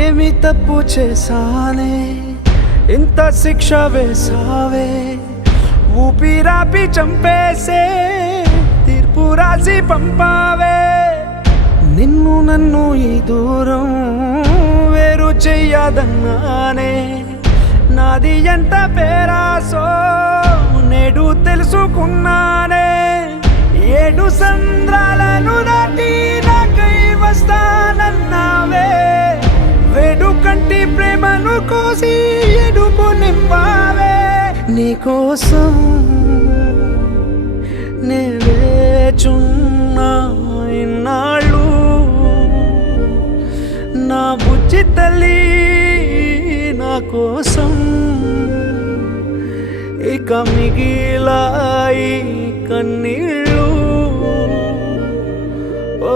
ఏమి తప్పు చేశానే ఇంత శిక్ష వేసావే ఊపిరాపి చంపేసే తీర్పు రాసి పంపావే నిన్ను నన్ను ఈ దూరం వేరు చెయ్యదన్నానే నాది ఎంత పేరాసో నేడు తెలుసుకున్నానే 7 సంద్రాలను దాటి నాకై వస్తానన్నావే వేడుకంటి ప్రేమను కోసి ఎడుపు నింపావే నీకోసం నే వేచున్నా ఇన్నాళ్ళు నా బుజ్జి తల్లి నా కోసం ఇక మిగిలాయి కన్నీళ్ళు ఓ